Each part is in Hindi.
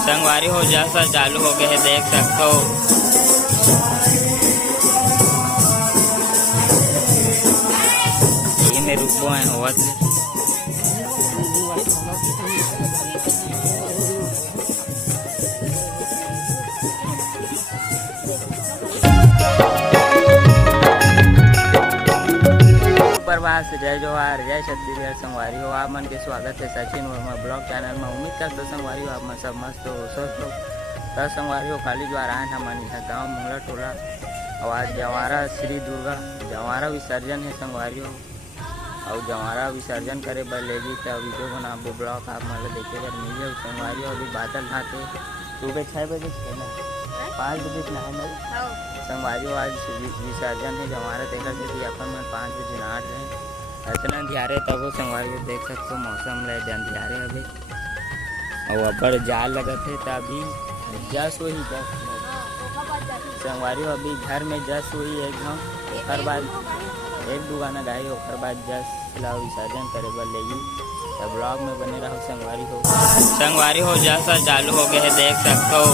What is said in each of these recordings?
संगवारी हो जैसा चालू हो गए है, देख सकते हो। ये में रुको है हुआ प्रभात से जय जोहार, जय छत्तीसगढ़। संगवारी हो आप मन के स्वागत है सचिन वर्मा ब्लॉग चैनल में। उम्मीद करते संगवारी हो आप मन सब मस्त हो सोच हो। दस संगवारी हो खाली द्वारा आए हमारे यहाँ गाँव मंगला टोला। और आज जवारा श्री दुर्गा जवारा विसर्जन है संगवारी हो। और जवारा विसर्जन करे बर ले जी तो वीडियो बना ब्लॉग आप मन देखे बर मिल जाए संगवारी हो। अभी बादल ढाके सुबह 6 बजे से ना 5 बजे से नहा संगवारी हो। आज विसर्जन है जवारा देखा कि अपन मन 5 बजे नहा रहे इतना ध्यारे तब संगवारी देख सकते हो। मौसम ले ध्यारे अभी और अब्बड़ जाल लगत है तो अभी जस वही संगवारी हो। अभी घर में जस वही एक ओकर बाद एक दो गाना गाई ओकर बाद जस ला विसर्जन करे बर लेगी। तो ब्लॉग में बने रहो संगवारी हो जैसा चालू हो गए है, देख सकते हो।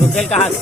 रुकेल कहाँ से?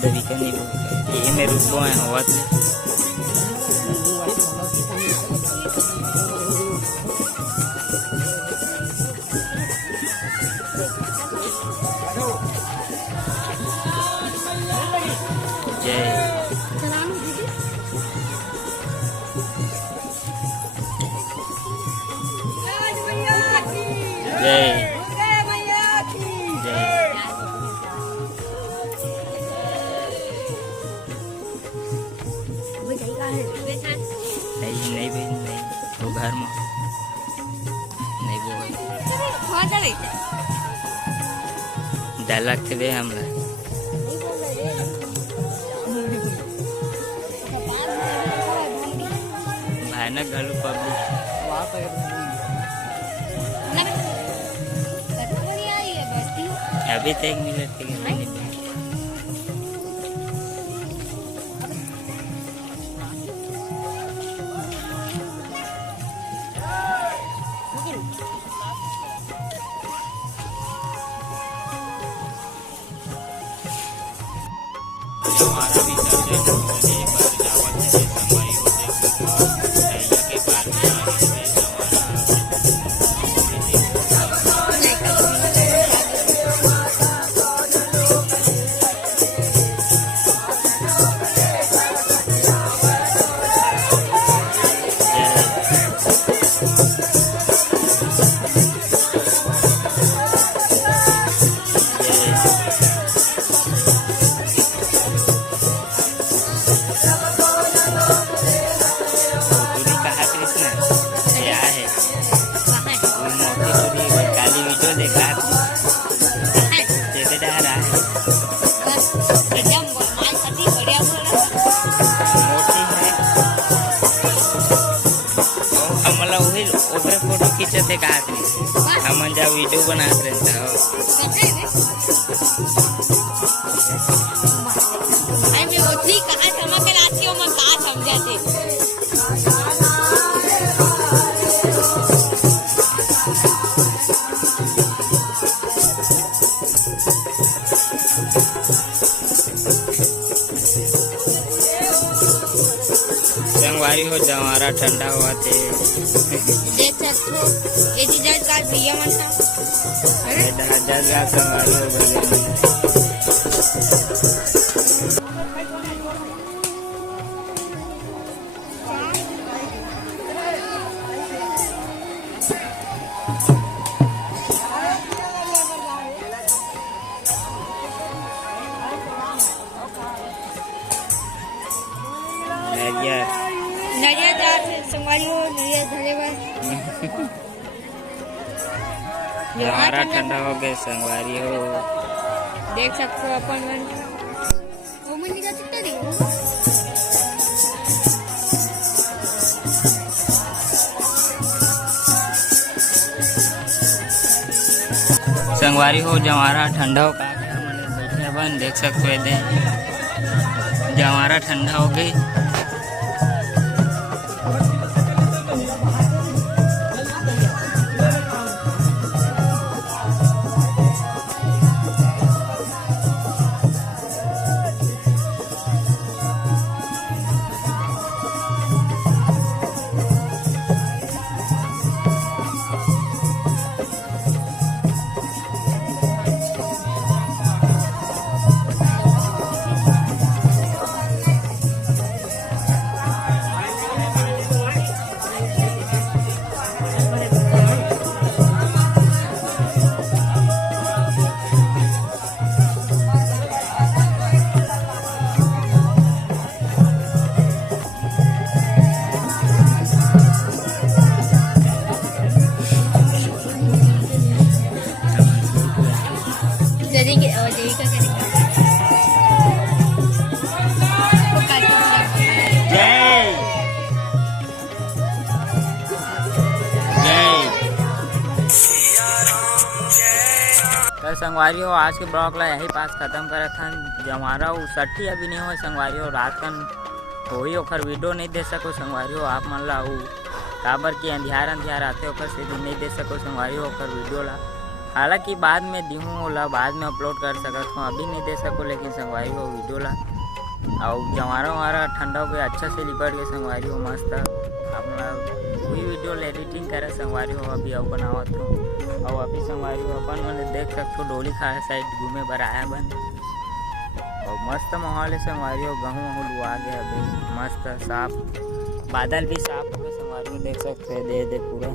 ये मेरे रुको है हुआ थे जय नहीं वो घर में नहीं वो डायलॉग के दे हमरा भयानक घालू पब्लिक अभी तक मिनट के हमारा भी फोटो खींचते का हम जा वीडियो बनाते रहता हो संगवारी हो जवारा ठंडा हुआ थे देख सकते हो ये जज का भैया मनता अरे जज का संगवारी हो गए नरिया जात संगवारी हो नरिया धरेवा जवारा ठंडा हो गए संगवारी हो देख सकते हो अपन मन वो मन का चिट्टा दी संगवारी हो जवारा ठंडा हो का बैठे बन देख सकते हो दे जवारा ठंडा हो गई संगवारी हो आज के ब्लॉग ला यही पास खत्म करे था जमारा सट्टी अभी नहीं हो संगवारी हो रात का वही ओखर वीडियो नहीं दे सको संगवारी हो आप मन ला काबर की अंधियार आते ओखर से नहीं दे सको संगवारी हो ओखर वीडियो ला। हालांकि बाद में दिहूँ ओला बाद में अपलोड कर सकत हूँ, अभी नहीं दे सको लेकिन संगवारी हो वीडियो ला। और जवारा ठंडा पे अच्छा से लिपट के संगवारी हो मस्त अपना वही वीडियो एडिटिंग करे संगवारी हो अभी अब बनावत हूँ। और अभी संगवारी हो अपन मैंने देख सकते हो डोली खाए साइड घूमे बर आया बन और मस्त माहौल है संगवारी हो। गहूँ लुआ गया अभी मस्त साफ, बादल भी साफ हो गए संगवारी हो, देख सकते हैं दे पूरा।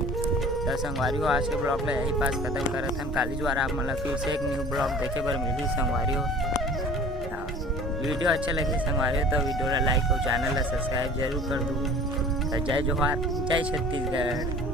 तो संगवारी हो आज के ब्लॉग में यही पास खत्म करत हन। काली द्वारा आप मतलब फिर से एक न्यू ब्लॉग देखे बर मिली संगवारी हो। वीडियो अच्छा लगे संगवारी हो तो वीडियो ला लाइक और चैनल ला सब्सक्राइब जरूर कर दो। तो जय जोहार, जय छत्तीसगढ़।